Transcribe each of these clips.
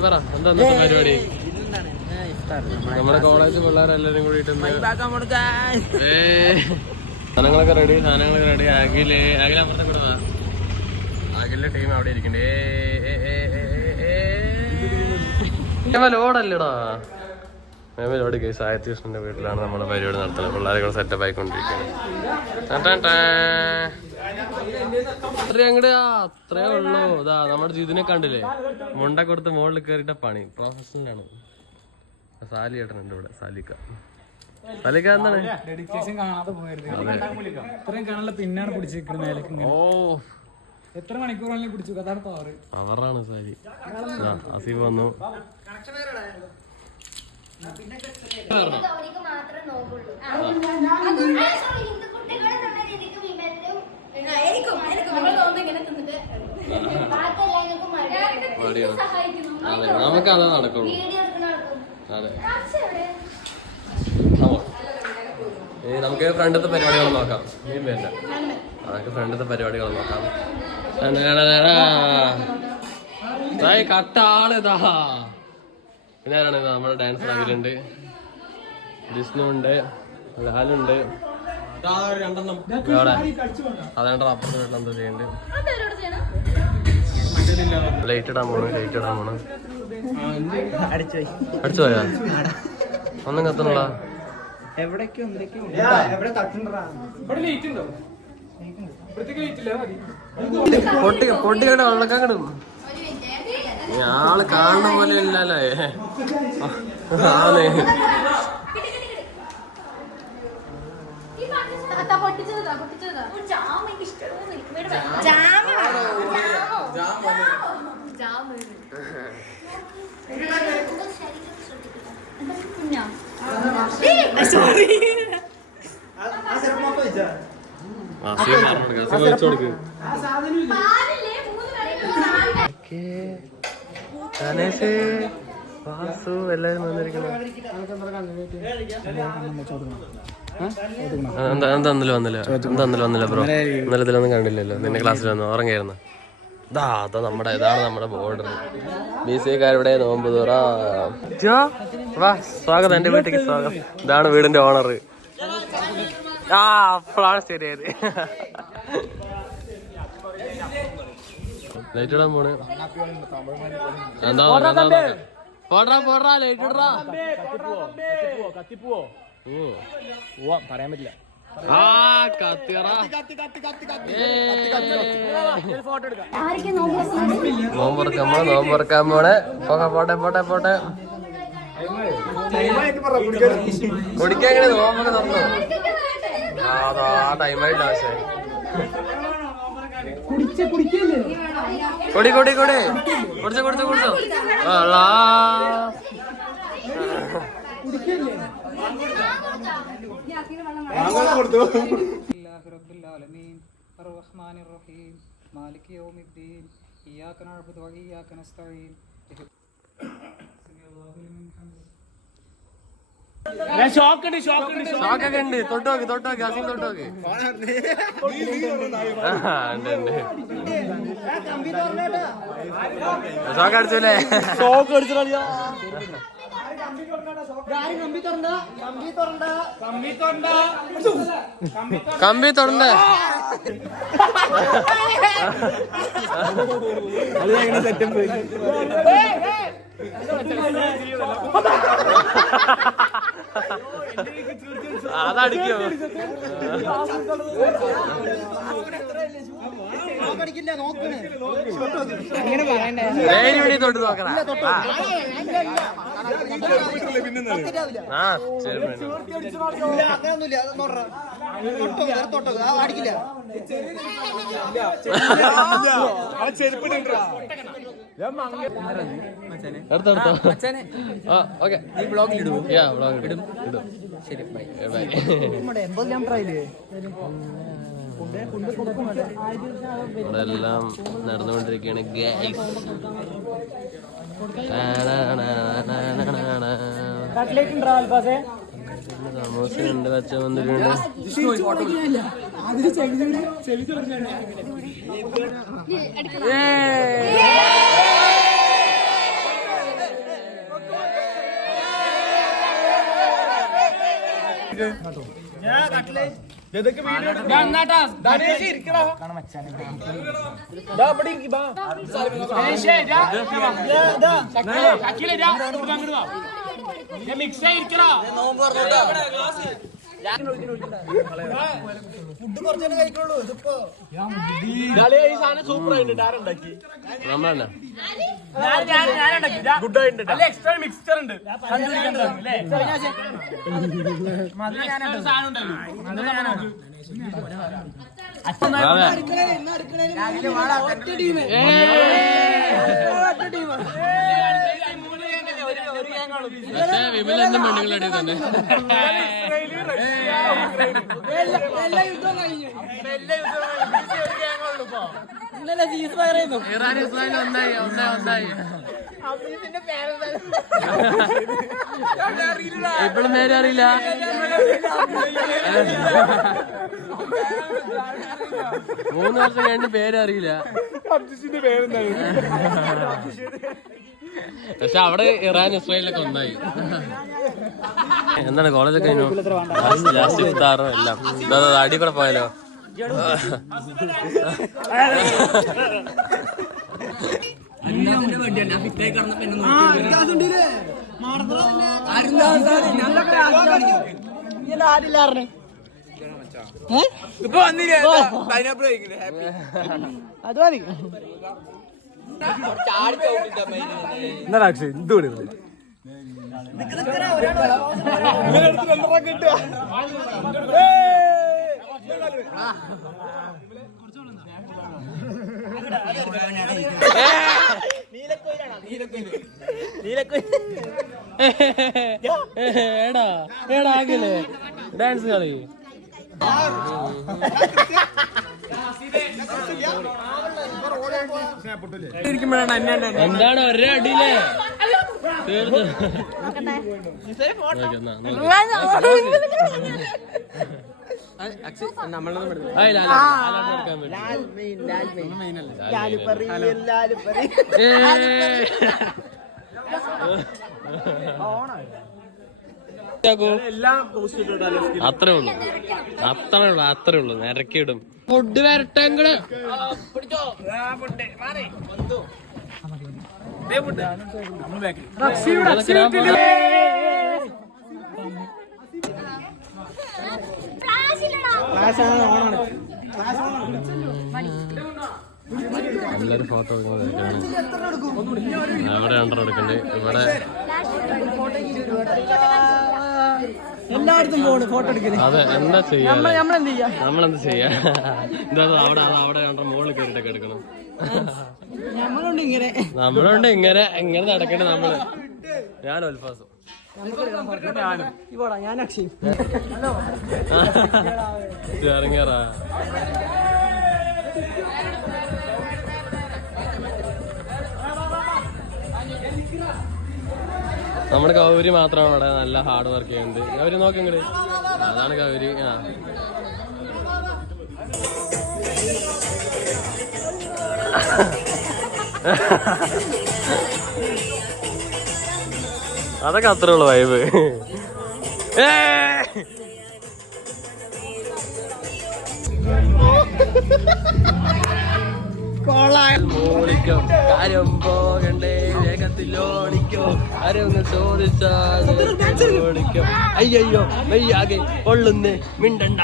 പരിപാടി നമ്മുടെ കോളേജ് പിള്ളേരെല്ലാരും കൂടിയിട്ട് സാധനങ്ങളൊക്കെ റെഡി അഖില അപ്പുറത്തെ കൂടെ വാ. അഖിലിന്റെ ടീം അവിടെ ഇരിക്കണ്ടേ. ലോഡല്ലടാ ലോഡ് കേസ് ആയത്കൃഷ്ണന്റെ വീട്ടിലാണ് നമ്മുടെ പരിപാടി നടത്തുന്നത്. പിള്ളേരെ സെറ്റപ്പ് ആയിക്കൊണ്ടിരിക്കുന്നത്. അങ്ങട് അത്രേ ഉള്ളൂ. ഇതാ നമ്മുടെ ജിതിനെ കണ്ടില്ലേ, മുണ്ട കൊടുത്ത് മുകളിൽ കയറിയിട്ട പണി. പ്രൊഫഷണലാണ്. സാലി ഏട്ടനുണ്ട് ഇവിടെ. സാലിക്ക എന്താണ് ഓ എത്ര മണിക്കൂറാണെങ്കിലും പിടിച്ചു. അതാണ് പവറാണ് സാരി. അസീഫ് വന്നു. നമുക്ക് അതാ നടക്കുള്ളൂ. അതെ, നമുക്ക് ഫ്രണ്ടത്തെ പരിപാടികൾ നോക്കാം. നീ വേണ്ട, നമുക്ക് ഫ്രണ്ടത്തെ പരിപാടികൾ നോക്കാം. കട്ട ആളിതാ. പിന്നെ ആരാണ് ഇത്? നമ്മുടെ ഡാൻസർ അഖിലുണ്ട്, ജിഷ്ണു ഉണ്ട്, ലാലുണ്ട്. അതാണ്ട് അപ്പുറത്തെ വീട്ടിൽ എന്താ ചെയ്യണ്ട്? ലൈറ്റ് ഇടാൻ പോണ്. അടിച്ചു പോയാ ഒന്നും കത്തണോടാ. പൊട്ടിക്കട വെള്ളക്കാടും ആള് കാണുന്ന പോലെ ഇല്ലല്ലേ. വാസു എല്ലാരും വന്നിരിക്കുന്നു. വന്നില്ല ബ്രോ. ഇന്നലെ ഇതിലൊന്നും കണ്ടില്ലല്ലോ. നിന്റെ ക്ലാസ്സിൽ വന്നു ഉറങ്ങിയായിരുന്നു. ഇതാണ് നമ്മുടെ ബോർഡർ. BCA-കാരുടെ നോമ്പ് തുറ. വാ, സ്വാഗതം എന്റെ വീട്ടിലേക്ക് സ്വാഗതം. ഇതാണ് വീടിന്റെ ഓണർ. അപ്പോഴാണ് ശരിയായത്. ലൈറ്റ് ഇടാൻ പോണ്. എന്താ പോടാ ലൈറ്റ് ഇടാ. പറയാൻ പറ്റില്ല. നോമ്പറക്കാൻ പോണെ. പോട്ടെ കുടിക്കാൻ എങ്ങനെ നോമ്പൊക്കെ തന്നു. ആ ടൈമായില്ല. പക്ഷേ കുടിച്ചോ. ഷോക്കൊക്കെ ഉണ്ട്. തൊട്ടോക്ക് അസീം തൊട്ടോക്ക്. ഷോക്ക് അടിച്ചല്ലേ? കമ്പി തുറന്നേ. അതടിക്കോ? തൊട്ട് നോക്കണ. ഇവിടെ എല്ലാം നടന്നുകൊണ്ടിരിക്കുകയാണ് ഗൈസ്. സമോസയുണ്ട്, പച്ചമന്തിരിയുണ്ട്. നമ്മളെന്നാ എക്സ്ട്രാ മിക്സ്ചർ ഉണ്ട് വിമലെന്നും പെണ്ണുങ്ങളുടെ തന്നെ ഇറാൻ ഇസ്രായേൽ ഒന്നായി ഇപ്പോഴും പേര് അറിയില്ല. 3 വർഷം കഴിഞ്ഞ് പേരറിയില്ല. പക്ഷെ അവിടെ ഇറാൻ ഇസ്രായേലൊക്കെ ഒന്നായി. എന്താണ് കോളേജൊക്കെ കഴിഞ്ഞു? ലാസ്റ്റ് ഇഫ്താറോ എല്ലാം അടി കൂടെ പോയാലോ? അത് മതി. എന്താ അക്ഷയ് ഇത് വിടുന്നു ഏടാ ആകില്ലേ ഡാൻസ് കളി? എന്താണ് ഒരേ അടിയില്ലേ? അത്രേ ഉള്ളൂ നിരക്കിയിടും. ഫുഡ് വരട്ടെങ്കില് എല്ലാരും ഫോട്ടോ അവിടെ രണ്ടര എടുക്കണ്ട്. ഇവിടെ എല്ലായിടത്തും പോണ് ഫോട്ടോ എടുക്കുന്നത്. അതെ എന്താ ചെയ്യാ, നമ്മളെന്ത് ചെയ്യാ? നമ്മളെന്ത് ചെയ്യാ? എന്താ അവിടെ രണ്ടര മുകളിൽ കയറിട്ടൊക്കെ എടുക്കണം. നമ്മളുണ്ട് ഇങ്ങനെ നടക്കണേ നമ്മള്. ഞാൻ അൽഫാസും ഞാൻ അക്ഷയ് ഇറങ്ങിയറാ. നമ്മുടെ ഗൗരി മാത്രമാണ് അവിടെ നല്ല ഹാർഡ് വർക്ക് ചെയ്യുന്നത്. ഗൗരി നോക്കിങ്ങട്, അതാണ് ഗൗരി. അതൊക്കെ അത്രേ ഉള്ളു വൈബ്. മോളിക്കോ കാര്യം പോകണ്ടേ, വേഗത്തിലോടിക്കോ, ആരൊന്ന് ചോദിച്ചാൽ ഓടിക്കോ. അയ്യോ വയ്യാകെ കൊള്ളുന്നേ, മിണ്ടണ്ട.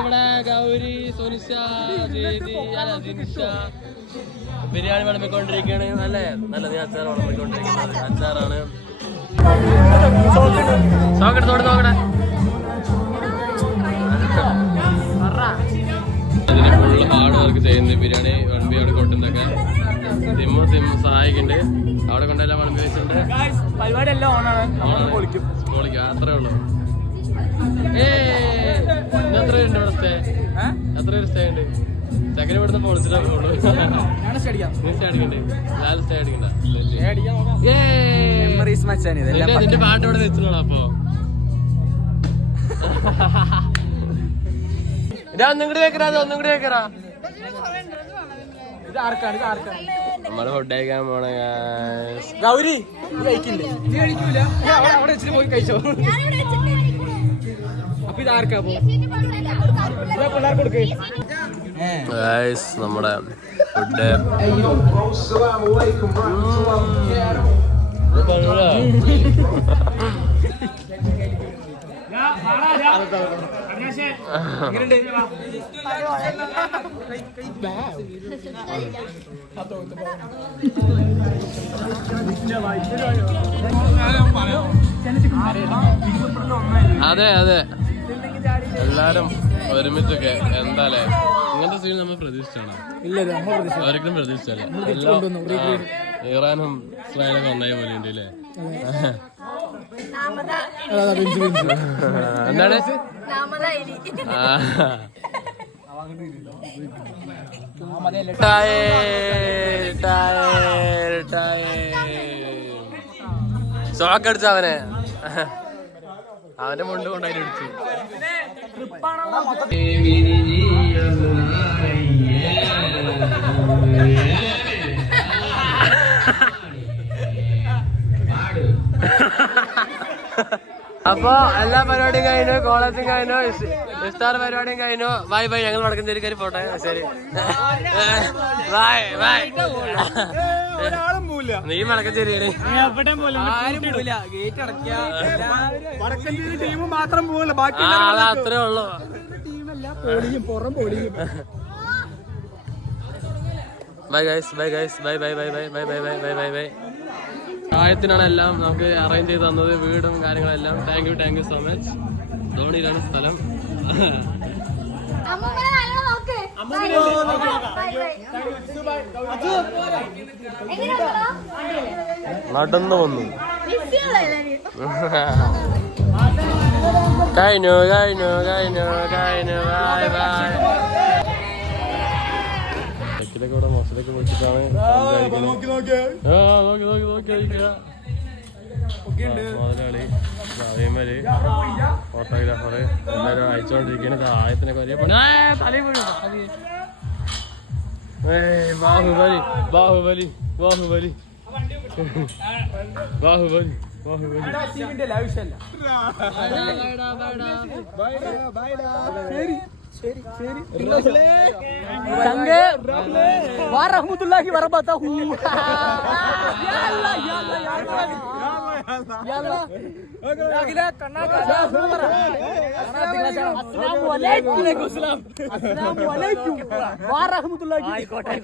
ഇവിടെ ഗൗരി, സോനിഷ, ജിൻഷ ബിരിയാണി വിളമ്പിക്കൊണ്ടിരിക്കുകയാണ്. നല്ല അച്ചാർ വിളമ്പിക്കൊണ്ടിരിക്കുന്നത്. അച്ചാറാണ്. നോക്കട്ടെ നോക്കട്ടെ. ഫുള്ള് ഹാർഡ് വർക്ക് ചെയ്യുന്നത്. ബിരിയാണി വിളമ്പി അവിടെ കൊണ്ടുവന്നൊക്കെ തിമ്മ സഹായിക്കുന്നുണ്ട്. അവിടെ കൊണ്ടെല്ലാം വിളമ്പി വെച്ചിട്ടുണ്ട്. പരിപാടി എല്ലാം ഓണാണ്. പൊളിക്കും അത്രേ ഉള്ളു. എത്ര പേരുണ്ട് ഇവിടെ സ്റ്റേ? എത്ര പേര് സ്റ്റേ ഉണ്ട്? സെക്കൻഡ് ഇവിടുന്ന് പൊളിച്ചിട്ടേ ഉള്ളൂ. സ്റ്റേ അടിക്കണ്ടേ? ലാൽ സ്റ്റേ അടിക്കണ്ട. നിന്റെ പാട്ട് ഇവിടെ വെച്ചിട്ടുള്ളൂ. അപ്പൊ ഒന്നും കൂടി വെക്കറാ. ഇത് ആർക്കാണ് നമ്മള് ഫുഡ് കഴിക്കാൻ പോണ ഗൗരി കഴിക്കില്ലേ കഴിക്കൂല അവിടെ വെച്ചിട്ട് പോയി കഴിച്ചോ അപ്പൊ ഇത് ആർക്കാ പിള്ളേർക്ക് കൊടുക്കേ നമ്മുടെ ഫുഡ് അതെ അതെ എല്ലാരും ഒരുമിച്ചൊക്കെ എന്താലേ ഇങ്ങനത്തെ സീൻ നമ്മൾ പ്രതീക്ഷിച്ചാണ് ഒരിക്കലും പ്രതീക്ഷിച്ചല്ലേ ഇറാനും ഇസ്രായേലൊക്കെ ഒന്നായി പോലെ ഉണ്ട് അല്ലേ എന്താണ് ഷോക്കടിച്ച അവന്റെ മുണ്ട് കൊണ്ടായി അടിച്ചു അപ്പൊ എല്ലാ പരിപാടിയും കഴിഞ്ഞു കോളേജും കഴിഞ്ഞു ഇഫ്താർ പരിപാടിയും കഴിഞ്ഞു ബൈ ബൈ ഞങ്ങൾ വടക്കഞ്ചേരി കയറി പോട്ടെ ശരി ബൈ ബൈ നീ വടക്കഞ്ചേരി അത്രേ ഉള്ളു bye guys bye guys bye bye bye bye bye bye bye bye bye bye സഹായത്തിനാണ് എല്ലാം നമുക്ക് അറേഞ്ച് ചെയ്ത് തന്നത് വീടും കാര്യങ്ങളെല്ലാം താങ്ക് യു സോ മച്ച് ധോണിയിലാണ് സ്ഥലം നടന്നു വന്നു കഴിഞ്ഞു കഴിഞ്ഞു കഴിഞ്ഞു കഴിഞ്ഞു ബൈ ബൈ ൊക്കെ മൊസലൊക്കെ വിളിച്ചിട്ടാണ് മുതലാളി അതേമാതിരി ഫോട്ടോഗ്രാഫർ എല്ലാവരും അയച്ചുകൊണ്ടിരിക്കുകയാണ് സഹായത്തിനൊക്കെ വലിയ പണി ബാഹുബലി ബാഹുബലി ബാഹുബലി ബാഹുബലി ബാഹുബലി റഹ്മത്തുള്ളാഹി വബറകാതുഹു ആയിക്കോട്ടെ